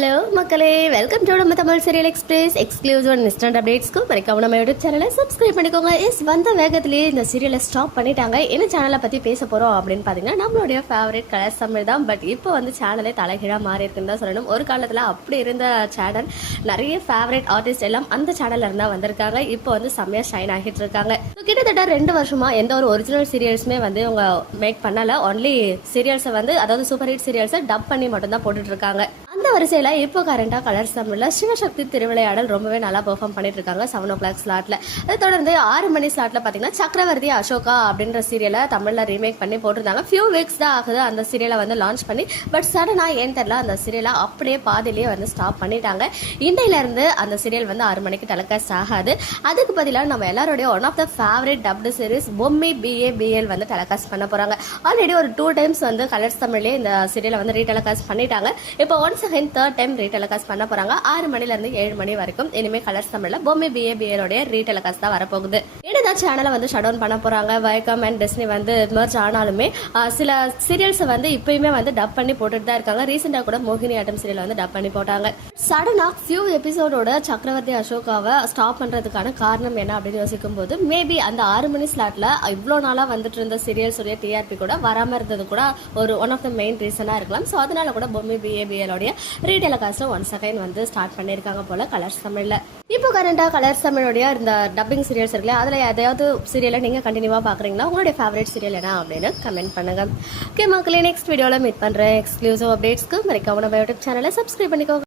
Hello மக்களே. Welcome to நம்ம Tamil serial express exclusive and instant அப்டேட்ஸ்க்கு மறக்காம நம்ம யூடியூப் சேனலை சப்ஸ்கிரைப் பண்ணிக்கோங்க. எஸ் வந்த வேகத்திலேயே இந்த சீரியலை ஸ்டாப் பண்ணிட்டாங்க. என்ன சேனலை பற்றி பேச போகிறோம் அப்படின்னு பார்த்தீங்கன்னா நம்மளுடைய ஃபேவரட் கலர் தமிழ் தான். பட் இப்போ வந்து சேனலே தலைகீழாக மாறி இருக்குன்னு தான் சொல்லணும். ஒரு காலத்தில் அப்படி இருந்த சேனல் நிறைய ஃபேவரட் ஆர்டிஸ்ட் எல்லாம் அந்த சேனலில் இருந்தால் வந்திருக்காங்க. இப்போ வந்து செம்மையாக ஷைன் ஆகிட்டு இருக்காங்க. கிட்டத்தட்ட ரெண்டு வருஷமாக எந்த ஒரு ஒரிஜினல் சீரியல்ஸுமே வந்து இவங்க மேக் பண்ணலை. ஒன்லி சீரியல்ஸை வந்து அதாவது சூப்பர் ஹிட் சீரியல்ஸை டப் பண்ணி மட்டும்தான் போட்டுட்ருக்காங்க வரிசையில் இப்போ கரண்டாக கலர்ஸ் தமிழில் சிவசக்தி திருவிளையாடல் ரொம்பவே நல்லா பெர்ஃபார்ம் பண்ணிட்டு இருக்காங்க. செவன் ஓ கிளாக் ஸ்லாட்டில் அதை தொடர்ந்து ஆறு மணி ஸ்லாட்டில் பார்த்தீங்கன்னா சக்கரவர்த்தி அசோகா அப்படின்ற சீரியலை தமிழில் ரீமேக் பண்ணி போட்டிருந்தாங்க. ஃபியூ வீக்ஸ் தான் ஆகுது அந்த சீரியலை வந்து லான்ச் பண்ணி. பட் சடனாக ஏன் தெரில அந்த சீரியலை அப்படியே பாதியிலேயே வந்து ஸ்டாப் பண்ணிட்டாங்க. இன்றையிலேருந்து அந்த சீரியல் வந்து ஆறு மணிக்கு டெலகாஸ்ட் ஆகாது. அதுக்கு பதிலாக நம்ம எல்லாருடைய one of the favourite dubbed series பொம்மை பிஏ பிஎல் வந்து டெலகாஸ்ட் பண்ண போகிறாங்க ஆல்ரெடி ஒரு டூ டைம்ஸ் வந்து கலர்ஸ் தமிழ்லேயே இந்த சீரியலை வந்து ரீடெலகாஸ்ட் பண்ணிட்டாங்க. இப்போ once again third time retelecast பண்ண போறாங்க. ஆறு மணிலேருந்து ஏழு மணி வரைக்கும். இனிமேல் கலர்ஸ் தமிழ்ல பொம்மை பிஏ பிஎலோடைய ரீடெலிகாஸ்ட் தான் வரப்போகுது. என்னதான் சேனலை வந்து ஷட் டவுன் பண்ண போகிறாங்க வயக்கம் அண்ட் டிஸ்னி வந்து மர்ஜ் ஆனாலுமே சில சீரியல்ஸை வந்து இப்பயுமே வந்து டப் பண்ணி போட்டுட்டு தான் இருக்காங்க. ரீசெண்டாக கூட மோகினி ஆட்டம் சீரியல் வந்து டப் பண்ணி போட்டாங்க. சடனாக ஃபியூ எபிசோடோட சக்கரவர்த்தி அசோகாவை ஸ்டாப் பண்ணுறதுக்கான காரணம் என்ன அப்படின்னு யோசிக்கும் போது மேபி அந்த ஆறு மணி ஸ்லாட்ல இவ்வளோ நாளாக வந்துட்டு இருந்த சீரியல்ஸ் உடைய டிஆர்பி கூட வராமல் இருந்தது கூட ஒரு ஒன் ஆஃப் த மெயின் ரீசனாக இருக்கலாம். ஸோ அதனால கூட பொம்மி பிஏபிஎலோடைய ரீடெலிகாஸ்ட்டை ஒன் செகண்ட் வந்து ஸ்டார்ட் பண்ணியிருக்காங்க போல கலர்ஸ் தமிழில். இப்போ கரண்டாக கலர்ஸ் தமிழோடைய இந்த டப்பிங் சீரியல்ஸ் இருக்குல்ல அதில் எதையாவது சீரியலை நீங்கள் கண்டினியூவாக பார்க்குறீங்களா உங்களுடைய ஃபேவரட் சீரியல் என்ன அப்படின்னு கமெண்ட் பண்ணுங்கள் ஓகே மக்களே நெக்ஸ்ட் வீடியோவில் மீட் பண்ணுறேன் எக்ஸ்க்ளூசிவ் அப்டேட்ஸ்க்கு மறைக்காம நம்ம யூடியூப் சேனலை சப்ஸ்கிரைப் பண்ணிக்கோங்க.